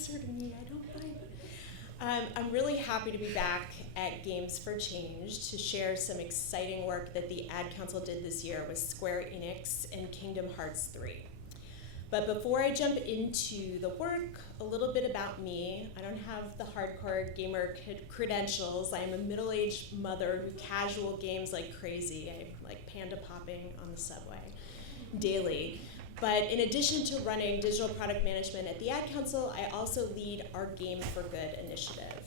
closer to me, I don't mind. I'm really happy to be back at Games for Change to share some exciting work that the Ad Council did this year with Square Enix and Kingdom Hearts 3. But before I jump into the work, a little bit about me. I don't have the hardcore gamer credentials. I am a middle-aged mother who casual games like crazy. I like panda popping on the subway daily. But in addition to running digital product management at the Ad Council, I also lead our Game for Good initiative.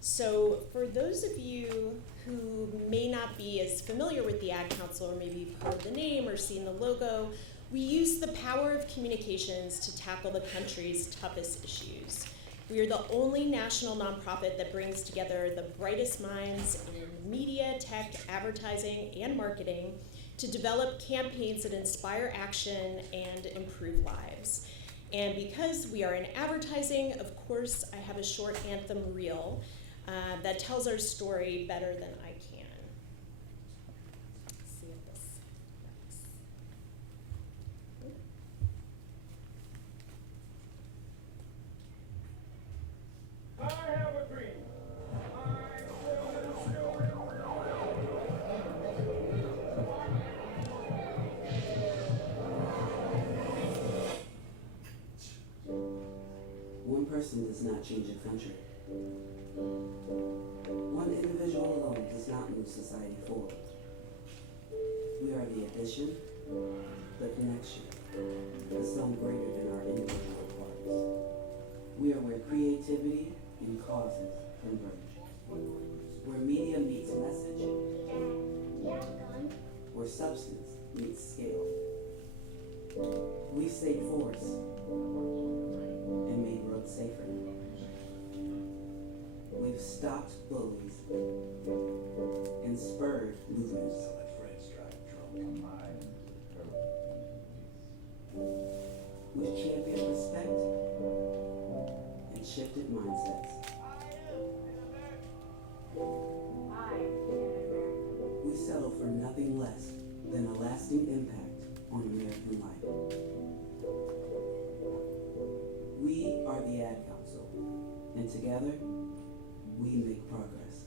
So for those of you who may not be as familiar with the Ad Council, or maybe you've heard the name or seen the logo, we use the power of communications to tackle the country's toughest issues. We are the only national nonprofit that brings together the brightest minds in media, tech, advertising, and marketing to develop campaigns that inspire action and improve lives. And because we are in advertising, of course, I have a short Anthem Reel that tells our story better than I can. Let's see if this works. I have a dream. One person does not change a country. One individual alone does not move society forward. We are the addition, the connection, the sum greater than our individual parts. We are where creativity and causes converge. Where media meets message, where substance meets scale. We stayed force and made roads safer. We've stopped bullies and spurred movements. We've championed respect and shifted mindsets. We settle for nothing less than a lasting impact on American life. We are the Ad Council, and together, we make progress.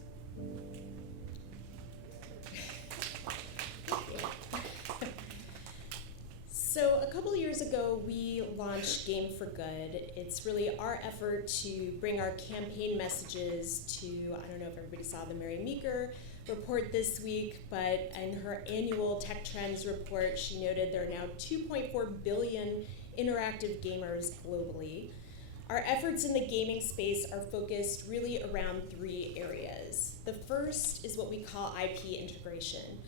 So a couple of years ago, we launched Game for Good. It's really our effort to bring our campaign messages to, I don't know if everybody saw the Mary Meeker report this week, but in her annual Tech Trends report, she noted there are now 2.4 billion interactive gamers globally. Our efforts in the gaming space are focused really around three areas. The first is what we call IP integration.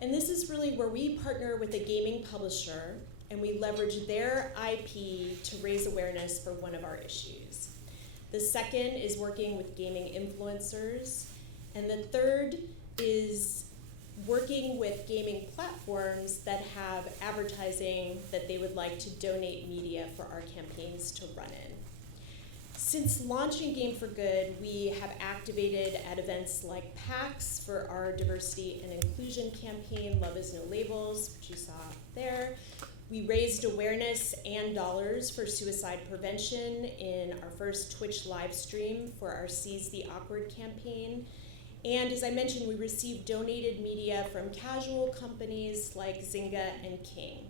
And this is really where we partner with a gaming publisher and we leverage their IP to raise awareness for one of our issues. The second is working with gaming influencers. And the third is working with gaming platforms that have advertising that they would like to donate media for our campaigns to run in. Since launching Game for Good, we have activated at events like PAX for our diversity and inclusion campaign, Love is No Labels, which you saw there. We raised awareness and dollars for suicide prevention in our first Twitch live stream for our Seize the Awkward campaign. And as I mentioned, we received donated media from casual companies like Zynga and King.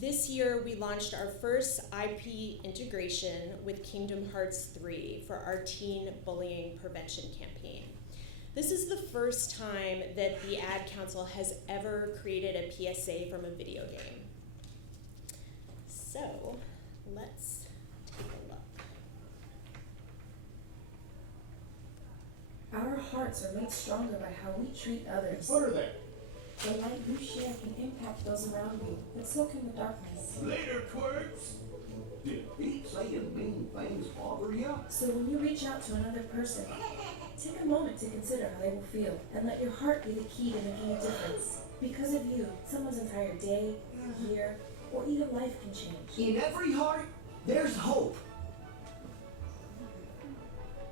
This year, we launched our first IP integration with Kingdom Hearts 3 for our teen bullying prevention campaign. This is the first time that the Ad Council has ever created a PSA from a video game. So, let's take a look. Our hearts are made stronger by how we treat others. What are they? The light you share can impact those around you, but so can the darkness. Later, twerps! Did Pete saying mean things bother you? So when you reach out to another person, take a moment to consider how they will feel, and let your heart be the key to making a difference. Because of you, someone's entire day, year, or even life can change. In every heart, there's hope.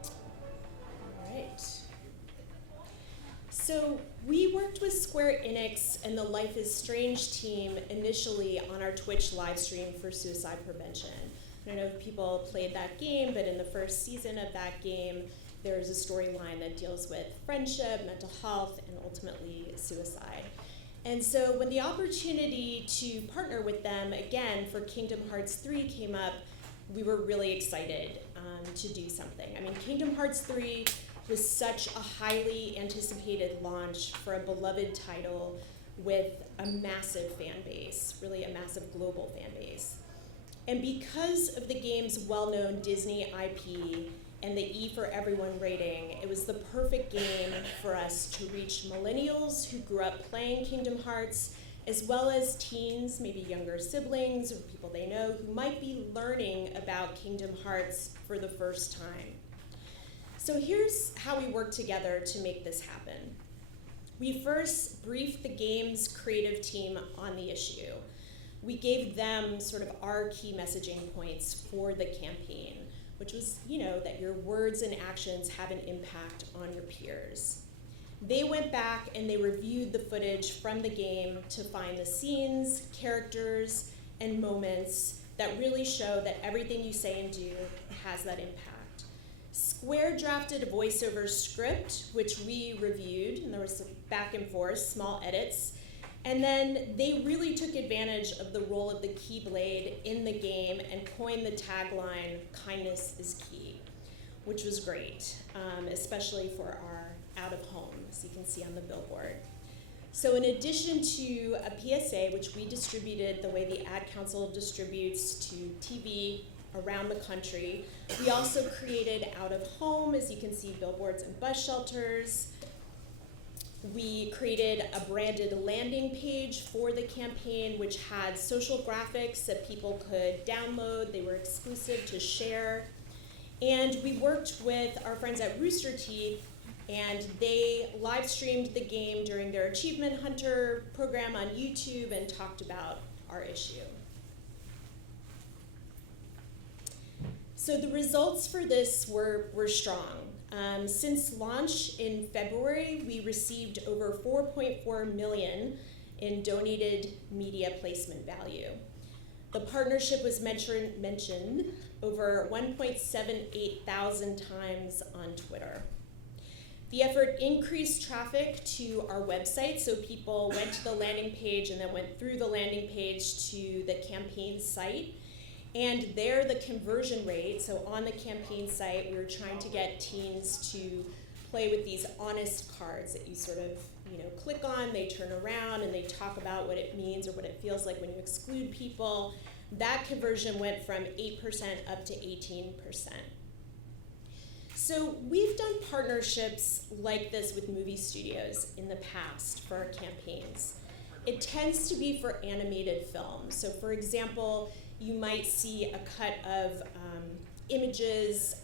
All right. So we worked with Square Enix and the Life is Strange team initially on our Twitch live stream for suicide prevention. I don't know if people played that game, but in the first season of that game, there's a storyline that deals with friendship, mental health, and ultimately suicide. And so when the opportunity to partner with them again for Kingdom Hearts 3 came up, we were really excited to do something. I mean, Kingdom Hearts 3 was such a highly anticipated launch for a beloved title with a massive fan base, really a massive global fan base. And because of the game's well-known Disney IP and the E for Everyone rating, it was the perfect game for us to reach millennials who grew up playing Kingdom Hearts, as well as teens, maybe younger siblings or people they know who might be learning about Kingdom Hearts for the first time. So here's how we worked together to make this happen. We first briefed the game's creative team on the issue. We gave them sort of our key messaging points for the campaign, which was, that your words and actions have an impact on your peers. They went back and they reviewed the footage from the game to find the scenes, characters, and moments that really show that everything you say and do has that impact. Square drafted a voiceover script, which we reviewed, and there was some back and forth, small edits. And then they really took advantage of the role of the Keyblade in the game and coined the tagline, "Kindness is key," which was great, especially for our out of home, as you can see on the billboard. So in addition to a PSA, which we distributed the way the Ad Council distributes to TV around the country, we also created out of home, as you can see, billboards and bus shelters. We created a branded landing page for the campaign, which had social graphics that people could download. They were exclusive to share. And we worked with our friends at Rooster Teeth, and they live streamed the game during their Achievement Hunter program on YouTube and talked about our issue. So the results for this were strong. Since launch in February, we received over 4.4 million in donated media placement value. The partnership was mentioned over 1.78 thousand times on Twitter. The effort increased traffic to our website, so people went to the landing page and then went through the landing page to the campaign site. And there, the conversion rate, so on the campaign site, we were trying to get teens to play with these honest cards that you sort of, click on, they turn around, and they talk about what it means or what it feels like when you exclude people. That conversion went from 8% up to 18%. So we've done partnerships like this with movie studios in the past for our campaigns. It tends to be for animated films. So for example, you might see a cut of images,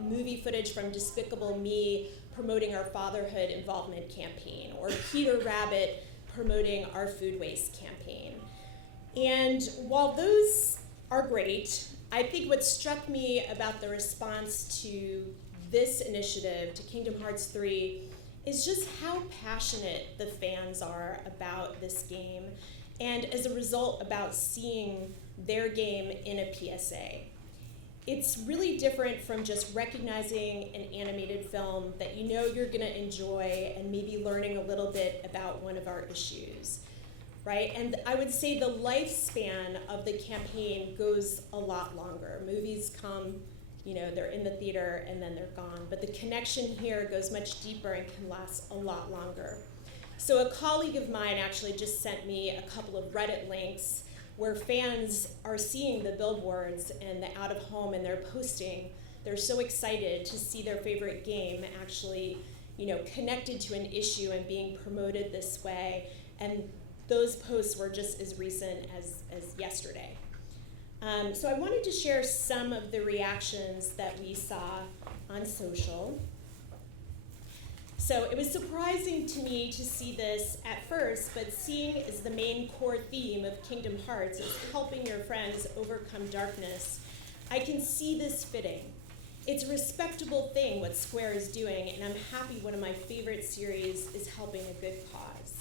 movie footage from Despicable Me promoting our fatherhood involvement campaign, or Peter Rabbit promoting our food waste campaign. And while those are great, I think what struck me about the response to this initiative, to Kingdom Hearts 3, is just how passionate the fans are about this game, and as a result about seeing their game in a PSA. It's really different from just recognizing an animated film that you know you're gonna enjoy and maybe learning a little bit about one of our issues, right? And I would say the lifespan of the campaign goes a lot longer. Movies come, they're in the theater and then they're gone, but the connection here goes much deeper and can last a lot longer. So a colleague of mine actually just sent me a couple of Reddit links where fans are seeing the billboards and the out of home, and they're posting. They're so excited to see their favorite game actually, connected to an issue and being promoted this way. And those posts were just as recent as yesterday. So I wanted to share some of the reactions that we saw on social. So it was surprising to me to see this at first, but seeing as the main core theme of Kingdom Hearts is helping your friends overcome darkness, I can see this fitting. It's a respectable thing what Square is doing, and I'm happy one of my favorite series is helping a good cause.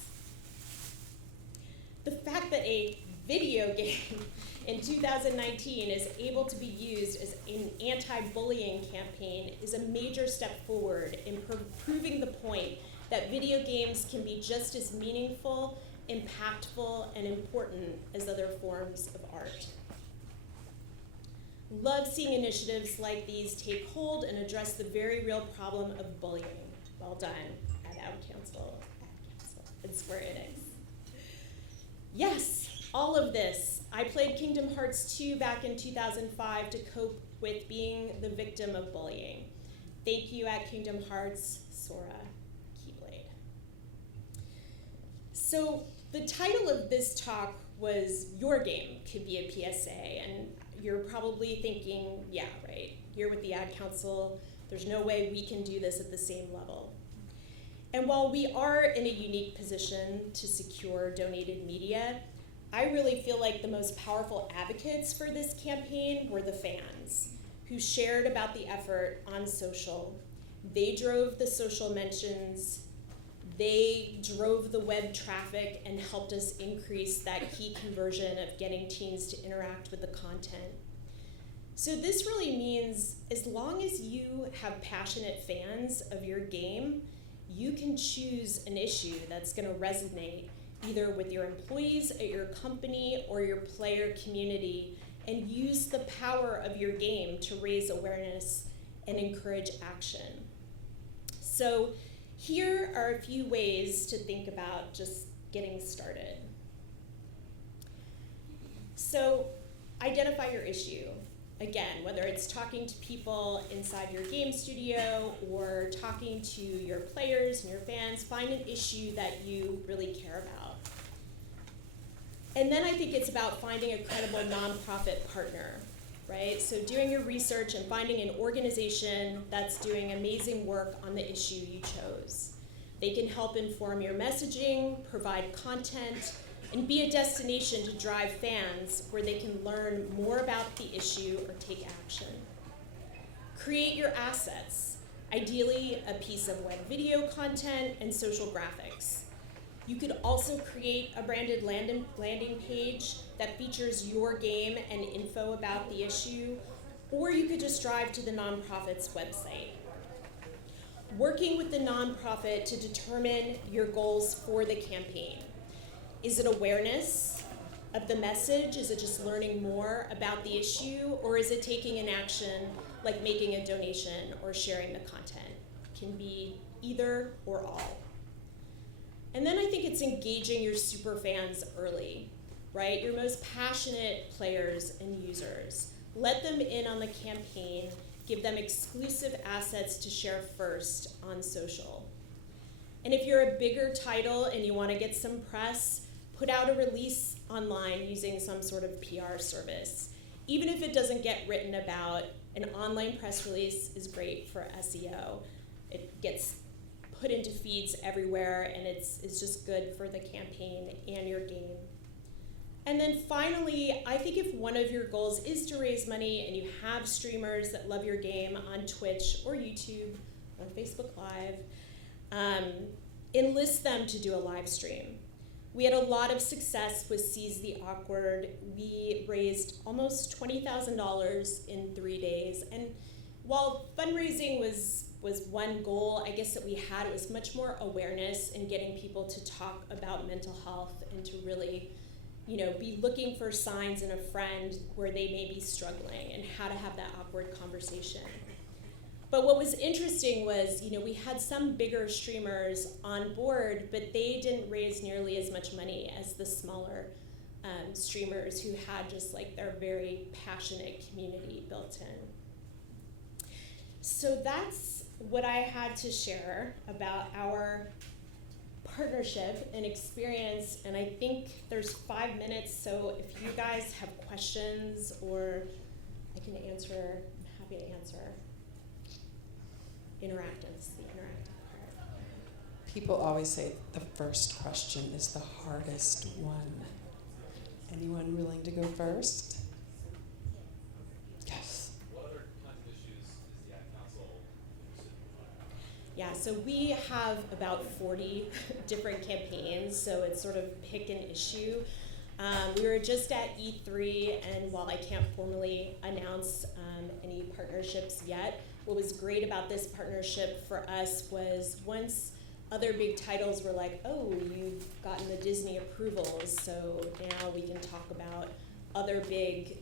The fact that a video game in 2019 is able to be used as an anti-bullying campaign is a major step forward in proving the point that video games can be just as meaningful, impactful, and important as other forms of art. Love seeing initiatives like these take hold and address the very real problem of bullying. Well done at Ad Council and Square Enix. Yes, all of this. I played Kingdom Hearts 2 back in 2005 to cope with being the victim of bullying. Thank you at Kingdom Hearts, Sora Keyblade. So the title of this talk was Your Game Could Be a PSA, and you're probably thinking, yeah, right, you're with the Ad Council, there's no way we can do this at the same level. And while we are in a unique position to secure donated media, I really feel like the most powerful advocates for this campaign were the fans who shared about the effort on social. They drove the social mentions, they drove the web traffic and helped us increase that key conversion of getting teens to interact with the content. So this really means as long as you have passionate fans of your game, you can choose an issue that's going to resonate either with your employees at your company or your player community, and use the power of your game to raise awareness and encourage action. So here are a few ways to think about just getting started. So identify your issue. Again, whether it's talking to people inside your game studio or talking to your players and your fans, find an issue that you really care about. And then I think it's about finding a credible nonprofit partner, right? So doing your research and finding an organization that's doing amazing work on the issue you chose. They can help inform your messaging, provide content, and be a destination to drive fans where they can learn more about the issue or take action. Create your assets, ideally a piece of web video content and social graphics. You could also create a branded landing page that features your game and info about the issue, or you could just drive to the nonprofit's website. Working with the nonprofit to determine your goals for the campaign. Is it awareness of the message? Is it just learning more about the issue? Or is it taking an action like making a donation or sharing the content? It can be either or all. And then I think it's engaging your super fans early, right? Your most passionate players and users. Let them in on the campaign, give them exclusive assets to share first on social. And if you're a bigger title and you want to get some press, put out a release online using some sort of PR service. Even if it doesn't get written about, an online press release is great for SEO. It gets put into feeds everywhere, and it's just good for the campaign and your game. And then finally, I think if one of your goals is to raise money and you have streamers that love your game on Twitch or YouTube or Facebook Live, enlist them to do a live stream. We had a lot of success with Seize the Awkward. We raised almost $20,000 in 3 days. And while fundraising was one goal, I guess, that we had, it was much more awareness and getting people to talk about mental health and to really, be looking for signs in a friend where they may be struggling and how to have that awkward conversation. But what was interesting was, we had some bigger streamers on board, but they didn't raise nearly as much money as the smaller streamers who had just like their very passionate community built in. So that's what I had to share about our partnership and experience, and I think there's 5 minutes, so if you guys have questions or I can answer, I'm happy to answer. Interactives, the interactive part. People always say the first question is the hardest one. Anyone willing to go first? Yes. What other kinds of issues is the Ad Council interested in? Yeah, so we have about 40 different campaigns, so it's sort of pick an issue. We were just at E3, and while I can't formally announce any partnerships yet, what was great about this partnership for us was once other big titles were like, oh, you've gotten the Disney approvals, so now we can talk about other big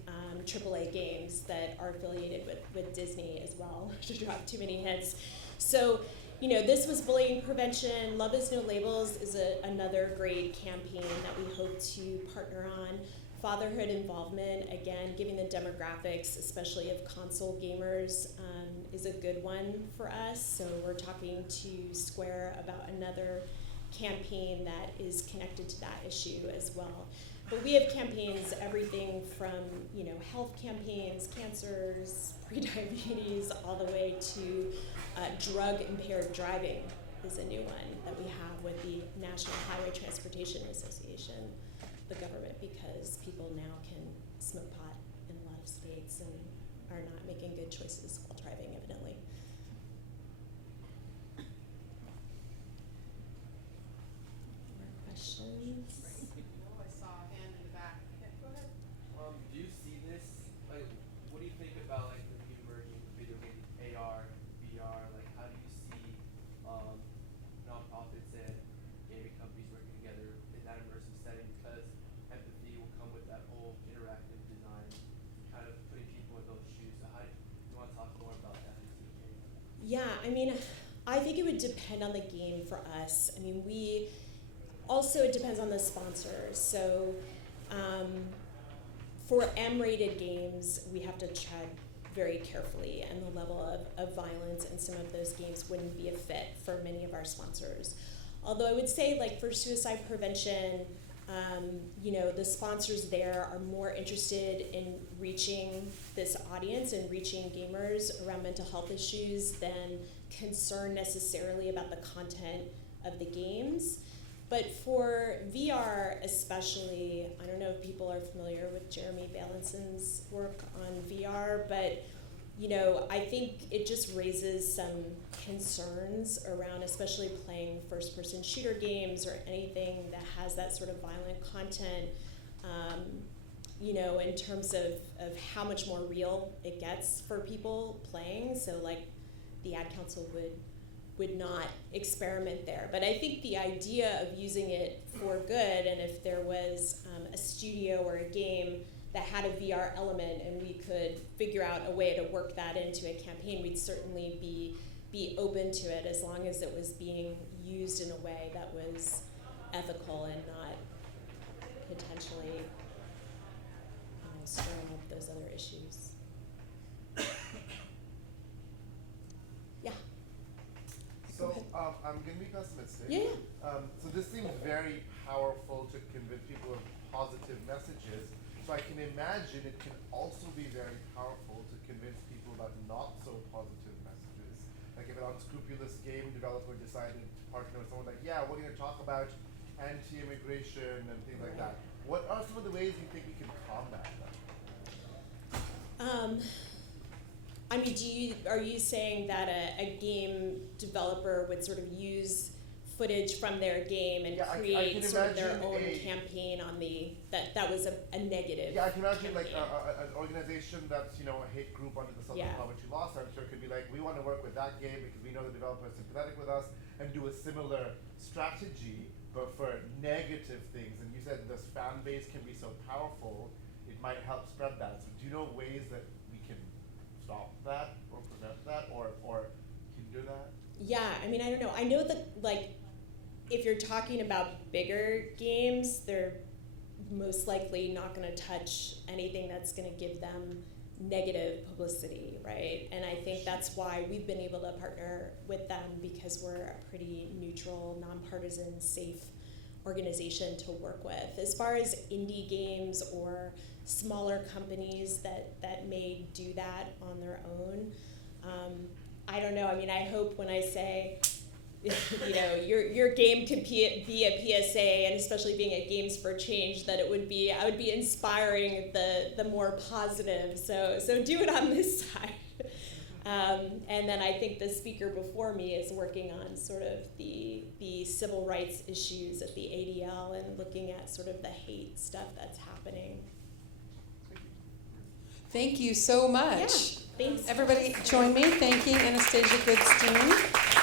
AAA games that are affiliated with Disney as well, to drop too many hints. So, you know, this was bullying prevention. Love is No Labels is another great campaign that we hope to partner on. Fatherhood involvement, again, given the demographics, especially of console gamers, is a good one for us. So we're talking to Square about another campaign that is connected to that issue as well. But we have campaigns, everything from, you know, health campaigns, cancers, prediabetes, all the way to drug-impaired driving is a new one that we have with the National Highway Transportation Association, the government, because people now can smoke pot in a lot of states and are not making good choices while driving, evidently. More questions? I saw a hand in the back. Okay, go ahead. Do you see this? Like, what do you think about like the new emerging video game AR, VR? Like, how do you see nonprofits and gaming companies working together in that immersive setting? Because empathy will come with that whole interactive design, kind of putting people in those shoes. So how do you want to talk more about that? Yeah, I mean, I think it would depend on the game for us. I mean, it depends on the sponsors. So for M-rated games, we have to tread very carefully, and the level of violence in some of those games wouldn't be a fit for many of our sponsors. Although I would say, like, for suicide prevention, you know, the sponsors there are more interested in reaching this audience and reaching gamers around mental health issues than concerned necessarily about the content of the games. But for VR especially, I don't know if people are familiar with Jeremy Bailenson work on VR, but you know, I think it just raises some concerns around especially playing first-person shooter games or anything that has that sort of violent content, you know, in terms of how much more real it gets for people playing. So like the ad council would not experiment there. But I think the idea of using it for good, and if there was a studio or a game that had a VR element and we could figure out a way to work that into a campaign, we'd certainly be open to it as long as it was being used in a way that was ethical and not potentially, you know, stirring up those other issues. Yeah. So I'm going to be pessimistic. Yeah. So this seems very powerful to convince people of positive messages. So I can imagine it can also be very powerful to convince people about not so positive messages. Like if an unscrupulous game developer decided to partner with someone like, yeah, we're going to talk about anti-immigration and things like that. What are some of the ways you think we can combat that? I mean, are you saying that a game developer would sort of use footage from their game and create sort of their own campaign on that was a negative? Yeah, I can imagine campaign. like an organization that's, you know, a hate group under the Southern Poverty Law Center could be like, we want to work with that game because we know the developer is sympathetic with us, and do a similar strategy but for negative things. And you said this fan base can be so powerful, it might help spread that. So do you know ways that we can stop that or prevent that or hinder that? Yeah, I mean, I don't know. I know that, like, if you're talking about bigger games, they're most likely not going to touch anything that's going to give them negative publicity, right? And I think that's why we've been able to partner with them, because we're a pretty neutral, nonpartisan, safe organization to work with. As far as indie games or smaller companies that may do that on their own, I don't know. I mean, I hope when I say, you know, your game can be a PSA, and especially being at Games for Change, that I would be inspiring the more positive. So do it on this side. And then I think the speaker before me is working on sort of the civil rights issues at the ADL and looking at sort of the hate stuff that's happening. Thank you so much. Yeah, thanks. Everybody join me thanking Anastasia Goodstein.